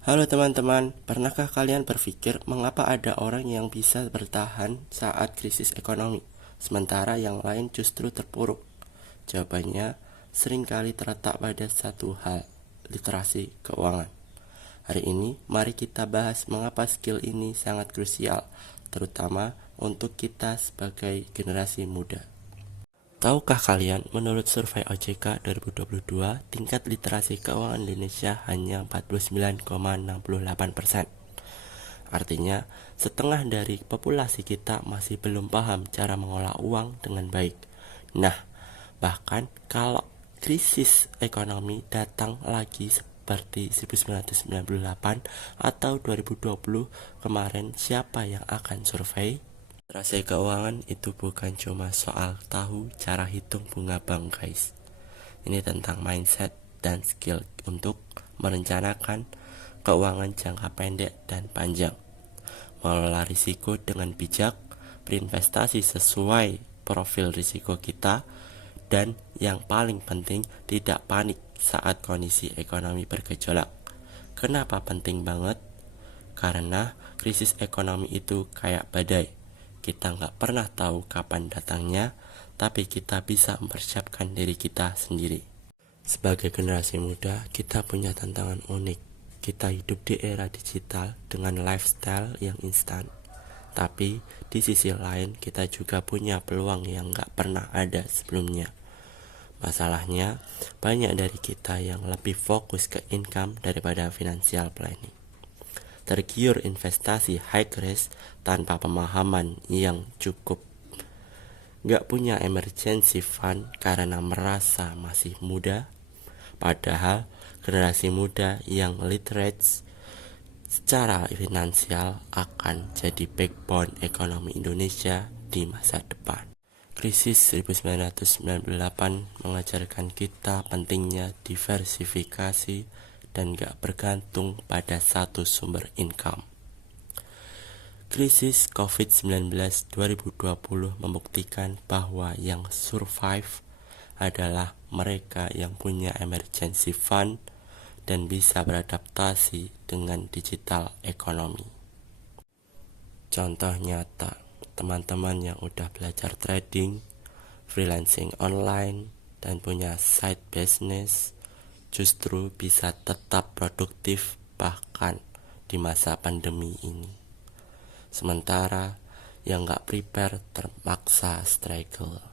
Halo teman-teman, pernahkah kalian berpikir mengapa ada orang yang bisa bertahan saat krisis ekonomi, sementara yang lain justru terpuruk? Jawabannya seringkali terletak pada satu hal, literasi keuangan. Hari ini, mari kita bahas mengapa skill ini sangat krusial, terutama untuk kita sebagai generasi muda. Tahukah kalian, menurut survei OJK 2022, tingkat literasi keuangan Indonesia hanya 49,68%. Artinya, setengah dari populasi kita masih belum paham cara mengolah uang dengan baik. Nah, bahkan kalau krisis ekonomi datang lagi seperti 1998 atau 2020 kemarin, siapa yang akan survei? Literasi keuangan itu bukan cuma soal tahu cara hitung bunga bank, guys. Ini tentang mindset dan skill untuk merencanakan keuangan jangka pendek dan panjang, mengelola risiko dengan bijak, berinvestasi sesuai profil risiko kita, dan yang paling penting tidak panik saat kondisi ekonomi bergejolak. Kenapa penting banget? Karena krisis ekonomi itu kayak badai. Kita nggak pernah tahu kapan datangnya, tapi kita bisa mempersiapkan diri kita sendiri. Sebagai generasi muda, kita punya tantangan unik. Kita hidup di era digital dengan lifestyle yang instan. Tapi di sisi lain, kita juga punya peluang yang nggak pernah ada sebelumnya. Masalahnya, banyak dari kita yang lebih fokus ke income daripada financial planning. Tergiur investasi high risk tanpa pemahaman yang cukup. Gak punya emergency fund karena merasa masih muda. Padahal generasi muda yang literate secara finansial akan jadi backbone ekonomi Indonesia di masa depan. Krisis 1998 mengajarkan kita pentingnya diversifikasi dan gak bergantung pada satu sumber income. Krisis COVID-19 2020 membuktikan bahwa yang survive adalah mereka yang punya emergency fund dan bisa beradaptasi dengan digital ekonomi. Contoh nyata, teman-teman yang udah belajar trading, freelancing online, dan punya side business justru bisa tetap produktif bahkan di masa pandemi ini. Sementara yang gak prepare terpaksa struggle.